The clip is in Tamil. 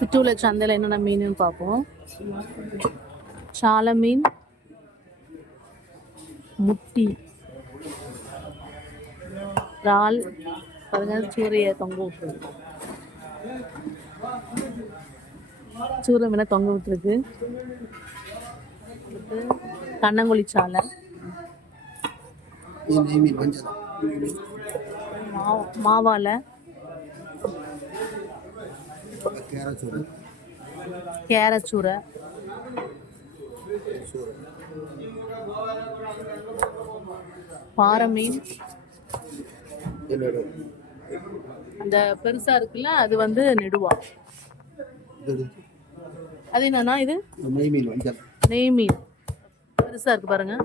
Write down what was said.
புத்தூர்ல சந்தையில் என்னென்ன மீன் பார்ப்போம். சால மீன், முட்டி, இறால், சூரிய தொங்க விட்டுருக்கு. சூரிய மீனை தொங்க விட்டுருக்கு. கண்ணங்குழி சாலை, மாவாலை, கேரச்சூரை, பாறை மீன், அந்த பெருசா இருக்குல்ல அது வந்து நெடுவா. அது என்னன்னா இது நெய் மீன் பெருசா இருக்கு பாருங்க.